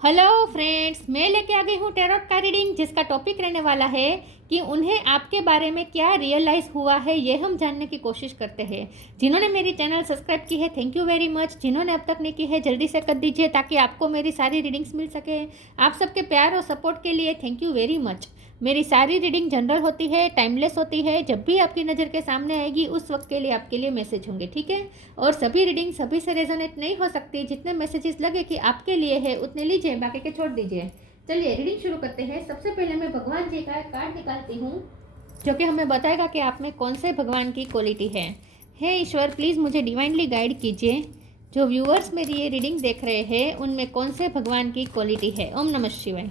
Hello friends, मैं लेके आ गई हूँ टैरोट का रीडिंग, जिसका टॉपिक रहने वाला है कि उन्हें आपके बारे में क्या रियलाइज़ हुआ है, ये हम जानने की कोशिश करते हैं। जिन्होंने मेरी चैनल सब्सक्राइब की है, थैंक यू वेरी मच। जिन्होंने अब तक नहीं की है, जल्दी से कर दीजिए ताकि आपको मेरी सारी रीडिंग्स मिल सके। आप सबके प्यार और सपोर्ट के लिए थैंक यू वेरी मच। मेरी सारी रीडिंग जनरल होती है, टाइमलेस होती है। जब भी आपकी नज़र के सामने आएगी उस वक्त के लिए आपके लिए मैसेज होंगे, ठीक है। और सभी रीडिंग सभी से रेजोनेट नहीं हो सकती। जितने मैसेजेस लगे कि आपके लिए है उतने लीजिए, बाकी के छोड़ दीजिए। चलिए रीडिंग शुरू करते हैं। सबसे पहले मैं भगवान जी का कार्ड निकालती हूँ, जो कि हमें बताएगा कि आप में कौन से भगवान की क्वालिटी है। हे ईश्वर, प्लीज़ मुझे डिवाइनली गाइड कीजिए। जो व्यूअर्स मेरी ये रीडिंग देख रहे हैं उनमें कौन से भगवान की क्वालिटी है। ओम नमः शिवाय।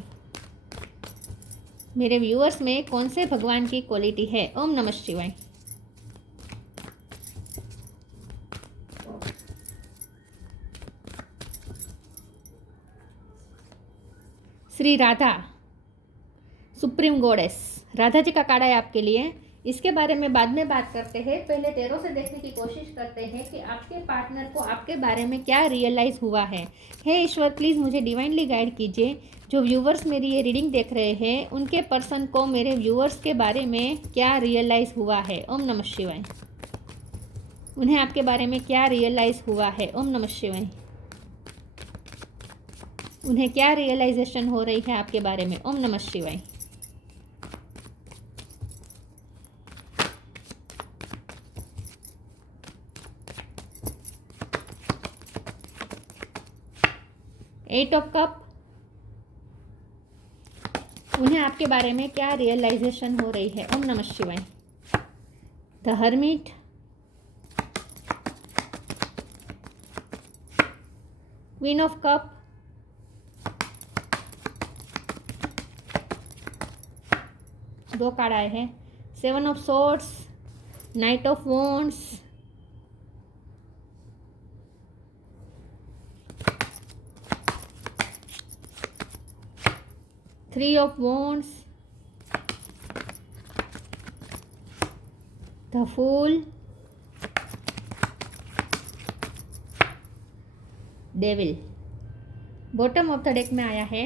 मेरे व्यूअर्स में कौन से भगवान की क्वालिटी है। ओम नमः शिवाय। श्री राधा, सुप्रीम गॉडेस, राधा जी का कार्ड है आपके लिए। इसके बारे में बाद में बात करते हैं। पहले टैरो से देखने की कोशिश करते हैं कि आपके पार्टनर को आपके बारे में क्या रियलाइज़ हुआ है। हे ईश्वर, प्लीज़ मुझे डिवाइनली गाइड कीजिए। जो व्यूवर्स मेरी ये रीडिंग देख रहे हैं उनके पर्सन को मेरे व्यूवर्स के बारे में क्या रियलाइज़ हुआ है। ओम नमः शिवाय। उन्हें आपके बारे में क्या रियलाइज़ हुआ है। ओम नमः शिवाय। उन्हें क्या रियलाइजेशन हो रही है आपके बारे में। ओम नमः शिवाय। एट ऑफ कप, उन्हें आपके बारे में क्या रियलाइजेशन हो रही है। ओम नमः शिवाय। The hermit, queen of cup, दो कार्ड आए हैं। Seven of swords, knight of wands, three of wands, the fool, devil. Bottom of the deck में आया है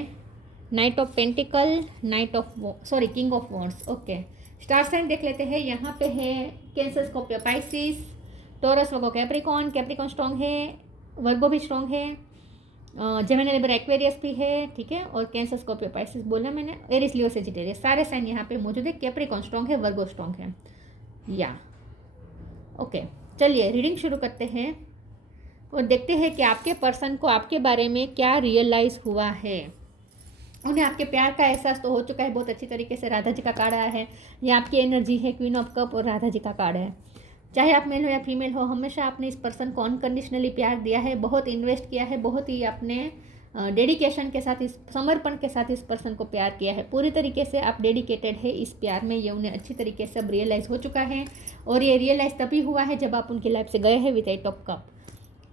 knight of pentacle, knight of king of wands. Okay, star sign देख लेते हैं। यहाँ पे है Cancer, Scorpio, Pisces, Taurus, Virgo, Capricorn. Capricorn strong है, वर्गो भी स्ट्रॉन्ग है, जेमिनी, लिब्रा, एक्वेरियस भी है, ठीक है। और कैंसर, स्कॉर्पियो, पाइसिस बोला मैंने। एरिस, लियो, सेजिटेरियस, सारे साइन यहाँ पे मौजूद है। कैप्रिकॉन स्ट्रॉन्ग है, वर्गो स्ट्रॉन्ग है या ओके। चलिए रीडिंग शुरू करते हैं और देखते हैं कि आपके पर्सन को आपके बारे में क्या रियलाइज़ हुआ है। उन्हें आपके प्यार का एहसास तो हो चुका है बहुत अच्छी तरीके से। राधा जी का कार्ड आया है, ये आपकी एनर्जी है, क्वीन ऑफ कप, और राधा जी का कार्ड है। चाहे आप मेल हो या फीमेल हो, हमेशा आपने इस पर्सन को अनकंडीशनली प्यार दिया है, बहुत इन्वेस्ट किया है, बहुत ही आपने डेडिकेशन के साथ, इस समर्पण के साथ इस पर्सन को प्यार किया है। पूरी तरीके से आप डेडिकेटेड है इस प्यार में। ये उन्हें अच्छी तरीके से अब रियलाइज़ हो चुका है, और ये रियलाइज़ तभी हुआ है जब आप उनकी लाइफ से गए हैं विद एट ऑफ कप।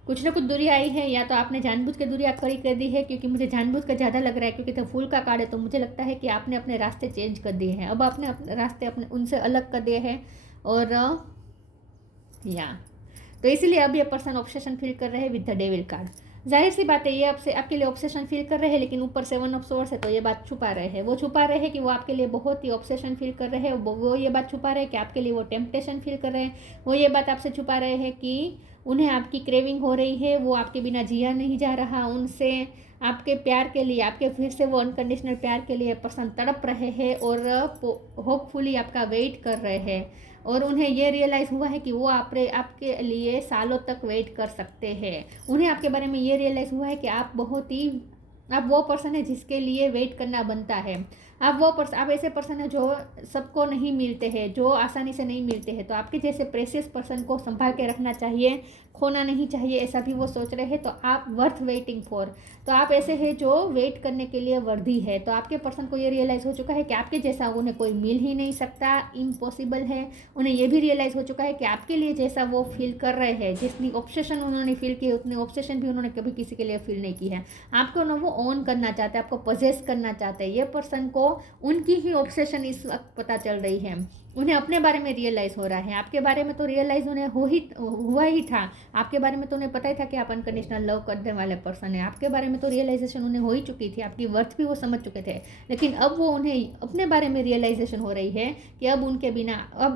कुछ ना कुछ दूरी आई है, या तो आपने जानबूझ के दूरी आप खड़ी कर दी है, क्योंकि मुझे जानबूझ कर ज़्यादा लग रहा है, क्योंकि तो फूल का कार्ड है, तो मुझे लगता है कि आपने अपने रास्ते चेंज कर दिए हैं। अब आपने अपने रास्ते अपने उनसे अलग कर दिए हैं, और या तो इसीलिए अब ये पर्सन ऑब्सेशन फील कर रहे हैं विद द डेविल कार्ड। जाहिर सी बात है, ये आपसे आपके लिए ऑब्सेशन फील कर रहे हैं, लेकिन ऊपर सेवन ऑफ सोर्स है, तो ये बात छुपा रहे हैं। वो छुपा रहे हैं कि वो आपके लिए बहुत ही ऑब्सेशन फील कर रहे हैं। वो ये बात छुपा रहे हैं कि आपके लिए वो टेम्पटेशन फील कर रहे हैं। वो ये बात आपसे छुपा रहे हैं कि उन्हें आपकी क्रेविंग हो रही है, वो आपके बिना जिया नहीं जा रहा। उनसे आपके प्यार के लिए, आपके फिर से वो अनकंडीशनल प्यार के लिए पर्सन तड़प रहे हैं, और होपफुली आपका वेट कर रहे हैं। और उन्हें ये रियलाइज़ हुआ है कि वो आपके लिए सालों तक वेट कर सकते हैं। उन्हें आपके बारे में ये रियलाइज़ हुआ है कि आप वो पर्सन है जिसके लिए वेट करना बनता है। आप ऐसे पर्सन है जो सबको नहीं मिलते हैं, जो आसानी से नहीं मिलते हैं। तो आपके जैसे प्रेशियस पर्सन को संभाल के रखना चाहिए, खोना नहीं चाहिए, ऐसा भी वो सोच रहे हैं। तो आप वर्थ वेटिंग फॉर, तो आप ऐसे हैं जो वेट करने के लिए वर्दी है। तो आपके पर्सन को ये रियलाइज़ हो चुका है कि आपके जैसा उन्हें कोई मिल ही नहीं सकता, इम्पॉसिबल है। उन्हें ये भी रियलाइज़ हो चुका है कि आपके लिए जैसा वो फील कर रहे हैं, जितनी ऑब्सेशन उन्होंने फील की, उतनी ऑब्सेशन भी उन्होंने कभी किसी के लिए फील नहीं की है। आपको ना वो ओन करना चाहते हैं, आपको पजेस करना चाहते हैं। ये पर्सन को उनकी ही ऑब्सेशन इस वक्त पता चल रही है। उन्हें अपने बारे में रियलाइज़ हो रहा है। आपके बारे में तो रियलाइज़ उन्हें हुआ ही था। आपके बारे में तो उन्हें पता ही था कि आप अनकंडीशनल लव करने वाले पर्सन हैं। आपके बारे में तो रियलाइजेशन उन्हें हो ही चुकी थी, आपकी वर्थ भी वो समझ चुके थे। लेकिन अब वो उन्हें अपने बारे में रियलाइजेशन हो रही है कि अब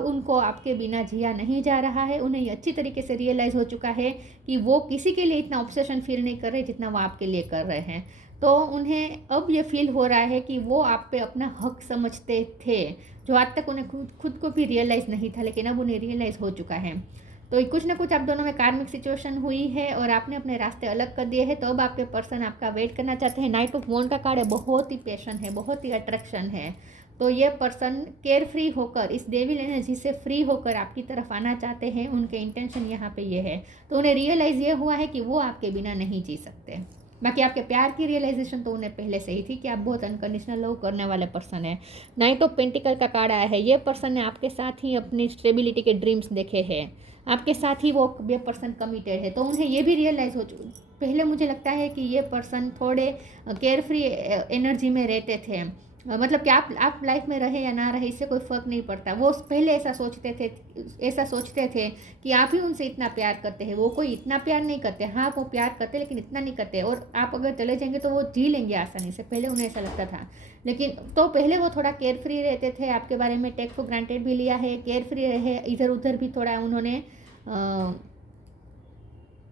उनको आपके बिना जिया नहीं जा रहा है। उन्हें अच्छी तरीके से रियलाइज़ हो चुका है कि वो किसी के लिए इतना ऑब्सेशन फील नहीं कर रहे जितना वो आपके लिए कर रहे हैं। तो उन्हें अब ये फील हो रहा है कि वो आप पे अपना हक समझते थे, जो आज तक उन्हें खुद को भी रियलाइज़ नहीं था, लेकिन अब उन्हें रियलाइज़ हो चुका है। तो कुछ ना कुछ आप दोनों में कार्मिक सिचुएशन हुई है और आपने अपने रास्ते अलग कर दिए हैं। तो अब आपके पर्सन आपका वेट करना चाहते हैं। नाइट ऑफ वॉन्ड का कार्ड है, बहुत ही पैशन है, बहुत ही अट्रैक्शन है। तो ये पर्सन केयर फ्री होकर, इस डेविल एनर्जी से फ्री होकर आपकी तरफ आना चाहते हैं। उनके इंटेंशन यहाँ पे ये है। तो उन्हें रियलाइज़ ये हुआ है कि वो आपके बिना नहीं जी सकते। बाकी आपके प्यार की रियलाइजेशन तो उन्हें पहले से ही थी कि आप बहुत अनकंडीशनल लव करने वाले पर्सन है। नाइट ऑफ पेंटिकल का कार्ड आया है। ये पर्सन ने आपके साथ ही अपनी स्टेबिलिटी के ड्रीम्स देखे हैं। आपके साथ ही ये पर्सन कमिटेड है। तो उन्हें ये भी रियलाइज़ हो चुका। पहले मुझे लगता है कि ये पर्सन थोड़े केयर फ्री एनर्जी में रहते थे, मतलब कि आप लाइफ में रहे या ना रहे इससे कोई फ़र्क नहीं पड़ता। वो पहले ऐसा सोचते थे कि आप ही उनसे इतना प्यार करते हैं। वो कोई इतना प्यार नहीं करते। हाँ, वो प्यार करते लेकिन इतना नहीं करते, और आप अगर चले जाएंगे तो वो जी लेंगे आसानी से। पहले उन्हें ऐसा लगता था। लेकिन तो पहले वो थोड़ा केयर फ्री रहते थे, आपके बारे में टेक फॉर ग्रांटेड भी लिया है, केयर फ्री रहे, इधर उधर भी थोड़ा उन्होंने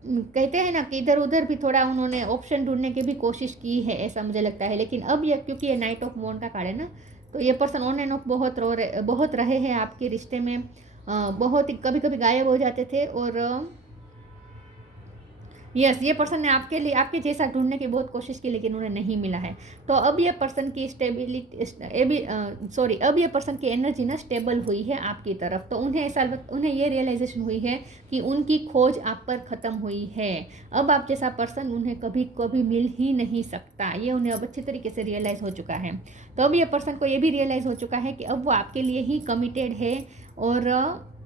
कहते हैं ना कि इधर उधर भी थोड़ा उन्होंने ऑप्शन ढूंढने की भी कोशिश की है, ऐसा मुझे लगता है। लेकिन अब ये, क्योंकि ये नाइट ऑफ वॉन्ड का कार्ड है ना, तो ये पर्सन ऑन एंड ऑफ बहुत रहे हैं आपके रिश्ते में। बहुत ही कभी कभी गायब हो जाते थे, और ये पर्सन ने आपके लिए आपके जैसा ढूंढने की बहुत कोशिश की, लेकिन उन्हें नहीं मिला है। तो अब ये पर्सन की अब ये पर्सन की एनर्जी ना स्टेबल हुई है आपकी तरफ। तो उन्हें ये रियलाइजेशन हुई है कि उनकी खोज आप पर ख़त्म हुई है। अब आप जैसा पर्सन उन्हें कभी कभी मिल ही नहीं सकता, ये उन्हें अब अच्छी तरीके से रियलाइज़ हो चुका है। तो अब ये पर्सन को ये भी रियलाइज़ हो चुका है कि अब वो आपके लिए ही कमिटेड है, और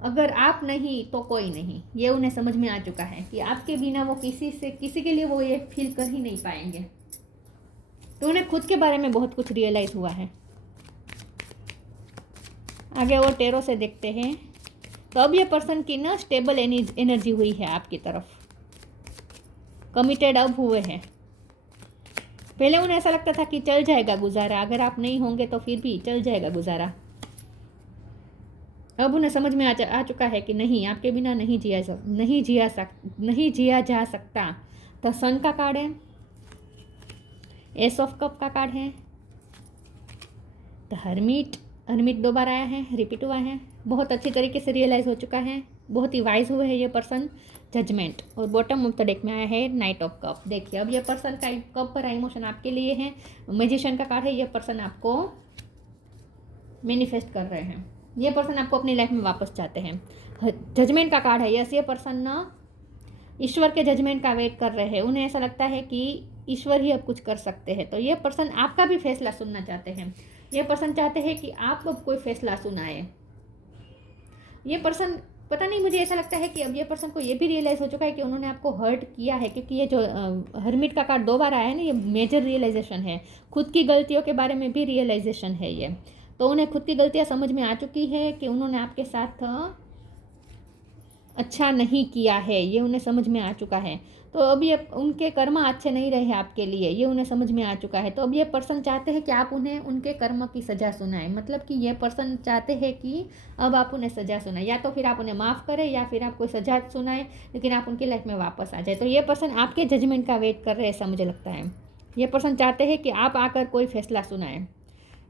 अगर आप नहीं तो कोई नहीं, ये उन्हें समझ में आ चुका है कि आपके बिना वो किसी के लिए वो ये फील कर ही नहीं पाएंगे। तो उन्हें खुद के बारे में बहुत कुछ रियलाइज़ हुआ है। आगे वो टेरो से देखते हैं। तो अब ये पर्सन की ना स्टेबल एनर्जी हुई है आपकी तरफ, कमिटेड अब हुए हैं। पहले उन्हें ऐसा लगता था कि चल जाएगा गुजारा, अगर आप नहीं होंगे तो फिर भी चल जाएगा गुजारा। अब उन्हें समझ में आ चुका है कि नहीं, आपके बिना नहीं जिया जा सकता। तो सन का कार्ड है, एस ऑफ कप का कार्ड है, तो हर्मिट 2 बार आया है, रिपीट हुआ है। बहुत अच्छी तरीके से रियलाइज़ हो चुका है, बहुत ही वाइज हुए है ये पर्सन। जजमेंट, और बॉटम ऑफ द डेक में आया है नाइट ऑफ कप। देखिए अब ये पर्सन का कप पर इमोशन आपके लिए है। मैजिशियन का कार्ड है, ये पर्सन आपको मैनिफेस्ट कर रहे हैं। ये पर्सन आपको अपनी लाइफ में वापस चाहते हैं। जजमेंट का कार्ड है, यस, ये पर्सन ना ईश्वर के जजमेंट का वेट कर रहे हैं। उन्हें ऐसा लगता है कि ईश्वर ही अब कुछ कर सकते हैं। तो ये पर्सन आपका भी फैसला सुनना चाहते हैं। ये पर्सन चाहते हैं कि आप अब कोई फैसला सुनाए। ये पर्सन, पता नहीं, मुझे ऐसा लगता है कि अब ये पर्सन को ये भी रियलाइज़ हो चुका है कि उन्होंने आपको हर्ट किया है, क्योंकि ये जो हर्मिट का कार्ड 2 बार आया है ना, ये मेजर रियलाइजेशन है। खुद की गलतियों के बारे में भी रियलाइजेशन है ये। तो उन्हें खुद की गलतियां समझ में आ चुकी है कि उन्होंने आपके साथ अच्छा नहीं किया है, ये उन्हें समझ में आ चुका है। तो अब ये उनके कर्म अच्छे नहीं रहे आपके लिए, ये उन्हें समझ में आ चुका है। तो अब ये पर्सन चाहते हैं कि आप उन्हें उनके कर्म की सज़ा सुनाएं। मतलब कि ये पर्सन चाहते हैं कि अब आप उन्हें सज़ा सुनाएं, या तो फिर आप उन्हें माफ़ करें या फिर आप कोई सज़ा सुनाएं, लेकिन आप उनकी लाइफ में वापस आ जाए। तो ये पर्सन आपके जजमेंट का वेट कर रहे हैं, ऐसा मुझे लगता है। ये पर्सन चाहते हैं कि आप आकर कोई फैसला सुनाएं।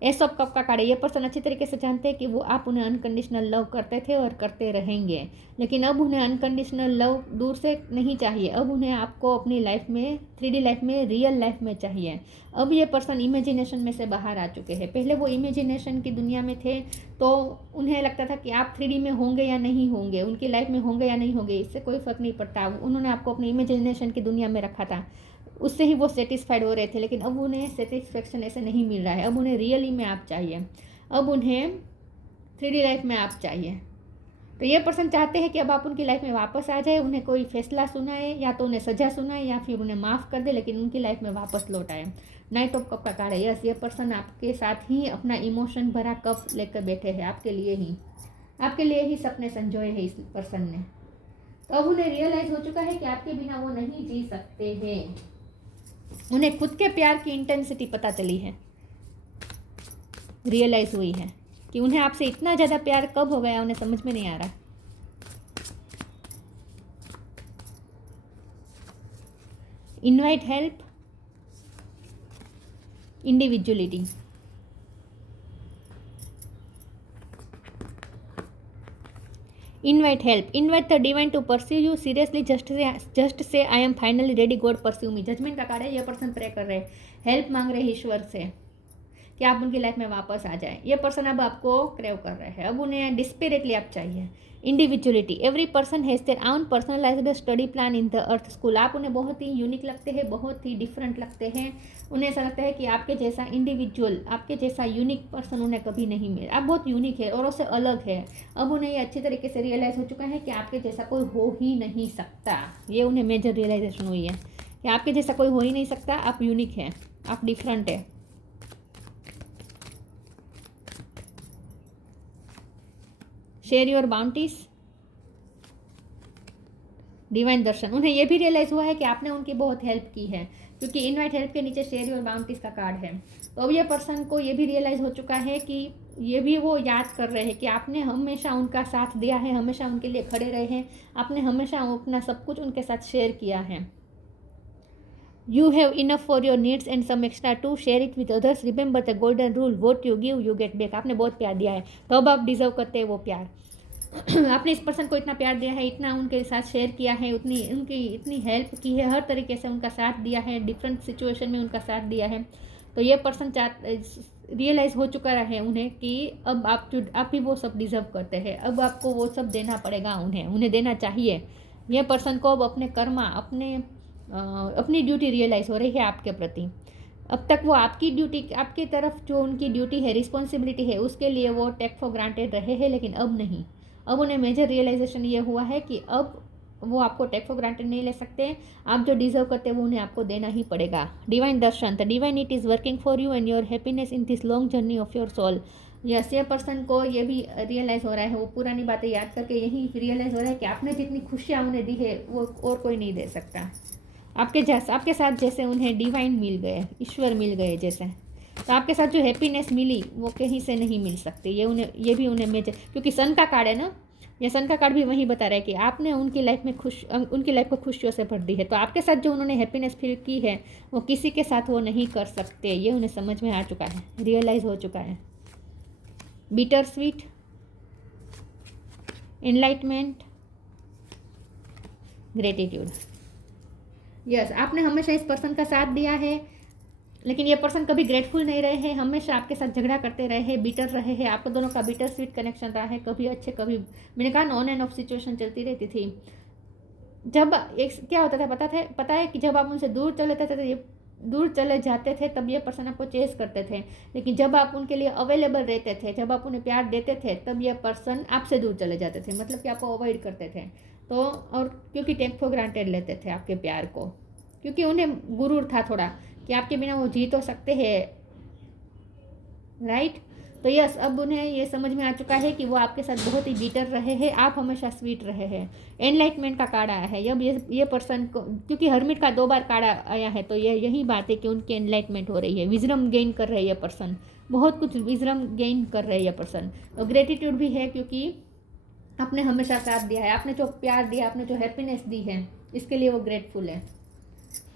एस ऑफ कप का कार्ड है, ये पर्सन अच्छी तरीके से जानते हैं कि वो आप उन्हें अनकंडीशनल लव करते थे और करते रहेंगे, लेकिन अब उन्हें अनकंडीशनल लव दूर से नहीं चाहिए। अब उन्हें आपको अपनी लाइफ में, 3D लाइफ में, रियल लाइफ में चाहिए। अब ये पर्सन इमेजिनेशन में से बाहर आ चुके हैं। पहले वो इमेजिनेशन की दुनिया में थे, तो उन्हें लगता था कि आप 3D में होंगे या नहीं होंगे, उनकी लाइफ में होंगे या नहीं होंगे, इससे कोई फ़र्क नहीं पड़ता। उन्होंने आपको अपनी इमेजिनेशन की दुनिया में रखा था, उससे ही वो सेटिस्फाइड हो रहे थे। लेकिन अब उन्हें सेटिस्फेक्शन ऐसे नहीं मिल रहा है। अब उन्हें रियली में आप चाहिए, अब उन्हें 3D लाइफ में आप चाहिए। तो ये पर्सन चाहते हैं कि अब आप उनकी लाइफ में वापस आ जाए, उन्हें कोई फैसला सुनाए, या तो उन्हें सज़ा सुनाए या फिर उन्हें माफ़ कर दे, लेकिन उनकी लाइफ में वापस लौट आए। नाइट ऑफ कप का कार्ड है। यस, ये पर्सन आपके साथ ही अपना इमोशन भरा कप लेकर बैठे हैं, आपके लिए ही सपने संजोए हैं इस पर्सन ने। तो अब उन्हें रियलाइज हो चुका है कि आपके बिना वो नहीं जी सकते हैं। उन्हें खुद के प्यार की इंटेंसिटी पता चली है, रियलाइज हुई है कि उन्हें आपसे इतना ज़्यादा प्यार कब हो गया, उन्हें समझ में नहीं आ रहा। Invite help, individuality. Invite help, invite the divine to pursue you seriously, just say I am finally ready, God pursue me. Judgment का कार्ड है। ये पर्सन प्रे कर रहे हैं, हेल्प मांग रहे हैं ईश्वर से कि आप उनकी लाइफ में वापस आ जाए। ये पर्सन अब आपको क्रेव कर रहे हैं, अब उन्हें डिस्परेटली आप चाहिए। Individuality, every person has their own personalised study plan in the earth school. आप उन्हें बहुत ही यूनिक लगते हैं, बहुत ही डिफरेंट लगते हैं। उन्हें ऐसा लगता है कि आपके जैसा इंडिविजुअल, आपके जैसा यूनिक पर्सन उन्हें कभी नहीं मिले। आप बहुत यूनिक है और उससे अलग है। अब उन्हें ये अच्छी तरीके से रियलाइज़ हो चुका है कि आपके जैसा कोई हो ही नहीं सकता। ये उन्हें मेजर रियलाइजेशन हुई है कि आपके जैसा कोई हो ही नहीं सकता। आप यूनिक हैं, आप डिफरेंट है। शेयर योर बाउंटीज, डिवाइन दर्शन। उन्हें यह भी रियलाइज हुआ है कि आपने उनकी बहुत हेल्प की है, क्योंकि इनवाइट हेल्प के नीचे शेयर योर बाउंटीज का कार्ड है। तो अब ये पर्सन को ये भी रियलाइज हो चुका है कि ये भी वो याद कर रहे हैं कि आपने हमेशा उनका साथ दिया है, हमेशा उनके लिए खड़े रहे हैं, आपने हमेशा अपना सब कुछ उनके साथ शेयर किया है। You have enough for your needs and some extra to share it with others. Remember the golden rule, what you give you get back. आपने बहुत प्यार दिया है, तो अब आप डिजर्व करते हैं वो प्यार। आपने इस पर्सन को इतना प्यार दिया है, इतना उनके साथ शेयर किया है, उनकी इतनी हेल्प की है, हर तरीके से उनका साथ दिया है, डिफरेंट सिचुएशन में उनका साथ दिया है। तो ये पर्सन रियलाइज़ हो चुका है उन्हें कि अब आप भी वो सब डिजर्व करते हैं। अब आपको वो सब देना पड़ेगा, उन्हें देना चाहिए। यह पर्सन को अब अपने कर्मा, अपनी ड्यूटी रियलाइज़ हो रही है आपके प्रति। अब तक वो आपकी ड्यूटी, आपकी तरफ जो उनकी ड्यूटी है, रिस्पॉन्सिबिलिटी है, उसके लिए वो टेक फॉर ग्रांटेड रहे हैं, लेकिन अब नहीं। अब उन्हें मेजर रियलाइजेशन ये हुआ है कि अब वो आपको टेक फॉर ग्रांटेड नहीं ले सकते। आप जो डिजर्व करते हैं वो उन्हें आपको देना ही पड़ेगा। Divine darshan, the divine it is working for you and your happiness in this long journey of your soul. Yes, ये पर्सन को ये भी रियलाइज़ हो रहा है, वो पुरानी बातें याद करके यही रियलाइज़ हो रहा है कि आपने जितनी खुशियाँ उन्हें दी है वो और कोई नहीं दे सकता। आपके साथ जैसे उन्हें डिवाइन मिल गए, ईश्वर मिल गए जैसे, तो आपके साथ जो हैप्पीनेस मिली वो कहीं से नहीं मिल सकती। ये भी उन्हें मेजर, क्योंकि सन का कार्ड है ना, ये सन का कार्ड भी वही बता रहा है कि आपने उनकी लाइफ को खुशियों से भर दी है। तो आपके साथ जो उन्होंने हैप्पीनेस फील की है वो किसी के साथ वो नहीं कर सकते। ये उन्हें समझ में आ चुका है, रियलाइज़ हो चुका है। Bitter sweet, enlightenment, gratitude. Yes, आपने हमेशा इस पर्सन का साथ दिया है, लेकिन ये पर्सन कभी ग्रेटफुल नहीं रहे हैं, हमेशा आपके साथ झगड़ा करते रहे हैं, बिटर रहे हैं। आपको दोनों का बिटर स्वीट कनेक्शन रहा है, कभी अच्छे कभी, मैंने कहा ऑन एंड ऑफ सिचुएशन चलती रहती थी। जब एक क्या होता था पता है कि जब आप उनसे दूर चले जाते थे तब ये पर्सन आपको चेस करते थे, लेकिन जब आप उनके लिए अवेलेबल रहते थे, जब आप उन्हें प्यार देते थे, तब ये पर्सन आपसे दूर चले जाते थे, मतलब कि आपको अवॉइड करते थे। तो और क्योंकि टेक फॉर ग्रांटेड लेते थे आपके प्यार को, क्योंकि उन्हें गुरूर था थोड़ा कि आपके बिना वो जी तो सकते हैं, राइट। तो यस, अब उन्हें ये समझ में आ चुका है कि वो आपके साथ बहुत ही बीटर रहे हैं, आप हमेशा स्वीट रहे हैं। एनलाइटमेंट का कार्ड आया है। अब ये पर्सन को, क्योंकि हर्मिट का 2 बार कार्ड आया है, तो ये यही बात है कि उनकी एनलाइटमेंट हो रही है, विजडम गेन कर रहे हैं ये पर्सन, बहुत कुछ विजडम गेन कर रहे हैं ये पर्सन। और ग्रेटिट्यूड भी है, क्योंकि आपने हमेशा साथ दिया है, आपने जो प्यार दिया, आपने जो हैप्पीनेस दी है, इसके लिए वो ग्रेटफुल है।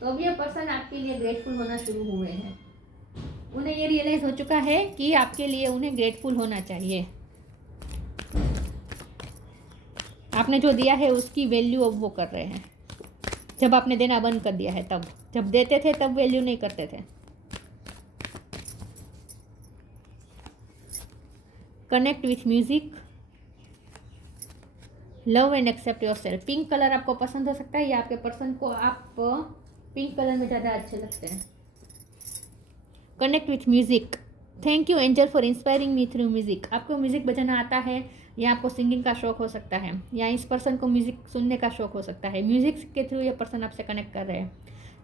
तो अब ये पर्सन आपके लिए ग्रेटफुल होना शुरू हुए हैं। उन्हें ये रियलाइज़ हो चुका है कि आपके लिए उन्हें ग्रेटफुल होना चाहिए। आपने जो दिया है उसकी वैल्यू अब वो कर रहे हैं। जब आपने देना बंद कर दिया है तब, जब देते थे तब वैल्यू नहीं करते थे। Connect with music, love and accept yourself. Pink colour आपको पसंद हो सकता है या आपके पर्सन को आप पिंक कलर में ज़्यादा अच्छे लगते हैं। Connect with music, thank you angel for inspiring me through music. आपको म्यूजिक बजाना आता है या आपको सिंगिंग का शौक हो सकता है, या इस पर्सन को म्यूजिक सुनने का शौक हो सकता है। म्यूजिक के थ्रू ये पर्सन आपसे कनेक्ट कर रहे हैं।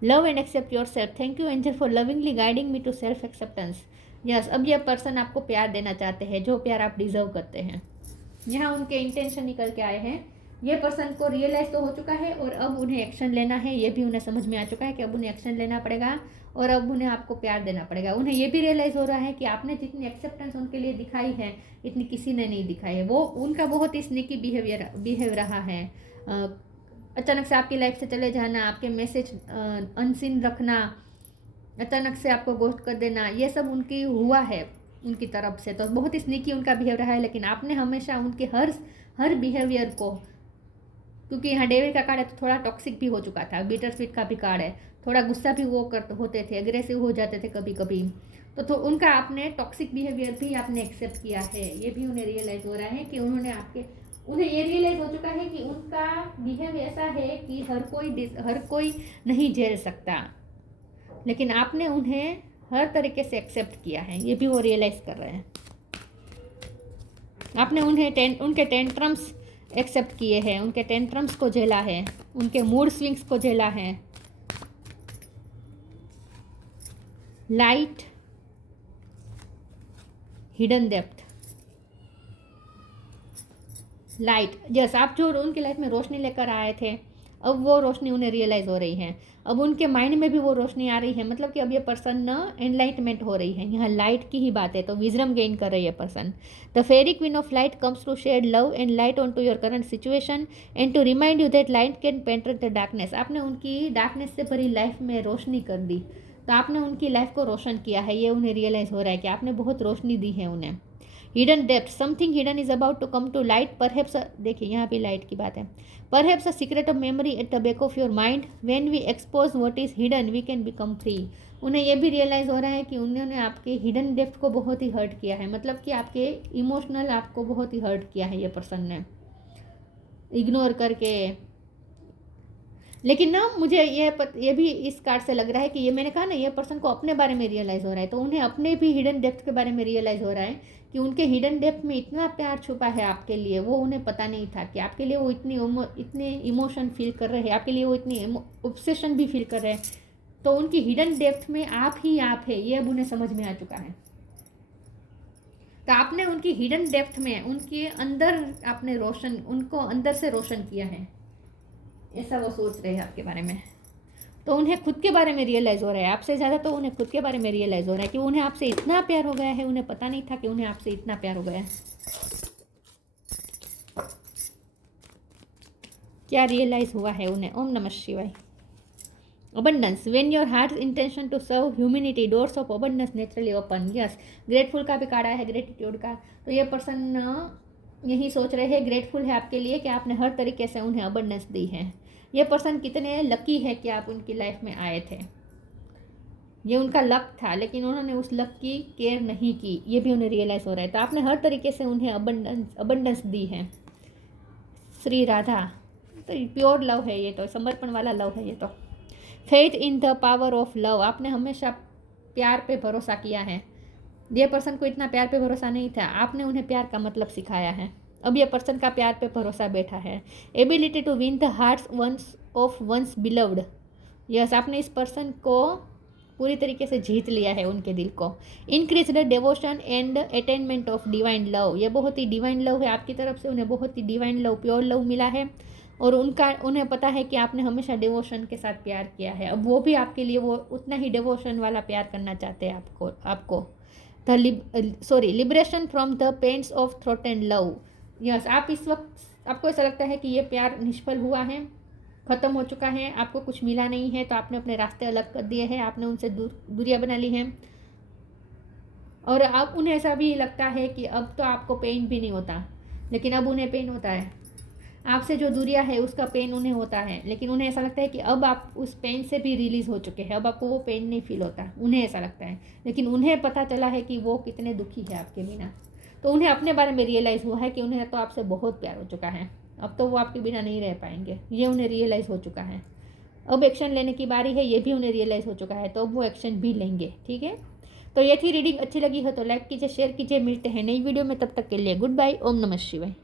Love and accept yourself, thank you angel for lovingly guiding me to self acceptance. Yes, अब यह पर्सन आपको प्यार देना चाहते हैं, जो प्यार आप डिजर्व करते हैं। यहाँ उनके इंटेंशन निकल के आए हैं। ये पर्सन को रियलाइज तो हो चुका है और अब उन्हें एक्शन लेना है, ये भी उन्हें समझ में आ चुका है कि अब उन्हें एक्शन लेना पड़ेगा और अब उन्हें आपको प्यार देना पड़ेगा। उन्हें ये भी रियलाइज़ हो रहा है कि आपने जितनी एक्सेप्टेंस उनके लिए दिखाई है इतनी किसी ने नहीं दिखाई है। वो उनका बहुत ही स्नीकी बिहेव रहा है। अचानक से आपकी लाइफ से चले जाना, आपके मैसेज अनसीन रखना, अचानक से आपको गोस्ट कर देना, ये सब उनकी हुआ है उनकी तरफ से। तो बहुत ही स्नीकी उनका बिहेव रहा है, लेकिन आपने हमेशा उनके हर बिहेवियर को, क्योंकि यहाँ डेविल का कार्ड है तो थोड़ा टॉक्सिक भी हो चुका था, बीटर स्वीट का भी कार्ड है, थोड़ा गुस्सा भी वो होते थे, अग्रेसिव हो जाते थे कभी कभी। तो उनका आपने टॉक्सिक बिहेवियर भी आपने एक्सेप्ट किया है। ये भी उन्हें रियलाइज़ हो रहा है कि उन्हें ये रियलाइज़ हो चुका है कि उनका बिहेव ऐसा है कि हर कोई नहीं झेल सकता, लेकिन आपने उन्हें हर तरीके से एक्सेप्ट किया है। ये भी वो रियलाइज़ कर रहे हैं। आपने उनके टेंट्रम्स एक्सेप्ट किए हैं, उनके टेंट्रम्स को झेला है, उनके मूड स्विंग्स को झेला है। लाइट, हिडन डेप्थ, लाइट, जैसे आप जो उनकी लाइफ में रोशनी लेकर आए थे, अब वो रोशनी उन्हें रियलाइज़ हो रही है। अब उनके माइंड में भी वो रोशनी आ रही है, मतलब कि अब ये पर्सन एनलाइटमेंट हो रही है। यहाँ लाइट की ही बात है, तो विजडम गेन कर रही है person. The fairy queen of light comes to shed love and light on to your current situation and to remind you that light can penetrate the darkness. आपने उनकी डार्कनेस से भरी लाइफ में रोशनी कर दी, तो आपने उनकी लाइफ को रोशन किया है। ये उन्हें रियलाइज़ हो रहा है कि आपने बहुत रोशनी दी है उन्हें। Hidden depth, something hidden is about to come to light, perhaps, देखिए यहाँ भी लाइट की बात है। Perhaps a secret of memory at the back of your mind, when we expose what is hidden we can become free. उन्हें यह भी realise हो रहा है कि उन्होंने आपके हिडन डेप्थ को बहुत ही हर्ट किया है, मतलब कि आपके इमोशनल आपको बहुत ही हर्ट किया है ये पर्सन ने, इग्नोर करके। लेकिन ना मुझे ये भी इस कार्ड से लग रहा है कि ये मैंने कहा ना, ये पर्सन को अपने बारे में रियलाइज़ हो रहा है, तो उन्हें अपने भी हिडन डेप्थ के बारे में रियलाइज़ हो रहा है कि उनके हिडन डेप्थ में इतना प्यार छुपा है आपके लिए, वो उन्हें पता नहीं था कि आपके लिए वो इतने इमोशन फील कर रहे हैं, आपके लिए वो इतनी ऑब्सेशन भी फील कर रहे हैं। तो उनकी हिडन डेप्थ में आप ही आप है, ये अब उन्हें समझ में आ चुका है। तो आपने उनकी हिडन डेप्थ में, उनके अंदर आपने उनको अंदर से रोशन किया है, ऐसा वो सोच रहे हैं आपके बारे में। तो उन्हें खुद के बारे में रियलाइज़ हो रहा है, आपसे ज़्यादा तो उन्हें खुद के बारे में रियलाइज़ हो रहा है कि उन्हें आपसे इतना प्यार हो गया है, उन्हें पता नहीं था कि उन्हें आपसे इतना प्यार हो गया है। क्या रियलाइज़ हुआ है उन्हें? ओम नमः शिवाय। Abundance, when your heart's intention to serve humanity, doors of abundance naturally open. Yes, grateful का भी कार्ड आया है, ग्रेटिट्यूड का। तो ये पर्सन यही सोच रहे हैं, ग्रेटफुल है आपके लिए कि आपने हर तरीके से उन्हें अबंडेंस दी है। ये पर्सन कितने लकी है कि आप उनकी लाइफ में आए थे। ये उनका लक था, लेकिन उन्होंने उस लक की केयर नहीं की, ये भी उन्हें रियलाइज़ हो रहा है। तो आपने हर तरीके से उन्हें अबंडेंस दी है। श्री राधा, तो प्योर लव है ये, तो समर्पण वाला लव है ये। तो faith in the power of love, आपने हमेशा प्यार पे भरोसा किया है। ये पर्सन को इतना प्यार पे भरोसा नहीं था, आपने उन्हें प्यार का मतलब सिखाया है। अब ये पर्सन का प्यार पे भरोसा बैठा है। Ability to win the hearts of one's beloved. Yes, आपने इस पर्सन को पूरी तरीके से जीत लिया है, उनके दिल को। Increase the devotion and attainment of divine love, ये बहुत ही डिवाइन लव है आपकी तरफ से, उन्हें बहुत ही डिवाइन लव, प्योर लव मिला है। और उन्हें पता है कि आपने हमेशा डिवोशन के साथ प्यार किया है। अब वो भी आपके लिए वो उतना ही डिवोशन वाला प्यार करना चाहते हैं आपको। Liberation from the pains of throat and love. Yes, आप इस वक्त, आपको ऐसा लगता है कि ये प्यार निष्फल हुआ है, ख़त्म हो चुका है, आपको कुछ मिला नहीं है, तो आपने अपने रास्ते अलग कर दिए हैं, आपने उनसे दूरियां बना ली हैं। और अब उन्हें ऐसा भी लगता है कि अब तो आपको पेन भी नहीं होता, लेकिन अब उन्हें पेन होता है। आपसे जो दूरियां है उसका पेन उन्हें होता है, लेकिन उन्हें ऐसा लगता है कि अब आप उस पेन से भी रिलीज़ हो चुके हैं, अब आपको वो पेन नहीं फील होता, उन्हें ऐसा लगता है। लेकिन उन्हें पता चला है कि वो कितने दुखी है आपके बिना। तो उन्हें अपने बारे में रियलाइज़ हुआ है कि उन्हें तो आपसे बहुत प्यार हो चुका है, अब तो वो आपके बिना नहीं रह पाएंगे, ये उन्हें रियलाइज़ हो चुका है। अब एक्शन लेने की बारी है, ये भी उन्हें रियलाइज़ हो चुका है, तो अब वो एक्शन भी लेंगे। ठीक है, तो ये थी रीडिंग। अच्छी लगी हो तो लाइक कीजिए, शेयर कीजिए। मिलते हैं नई वीडियो में, तब तक के लिए गुड बाय। ओम नमः शिवाय।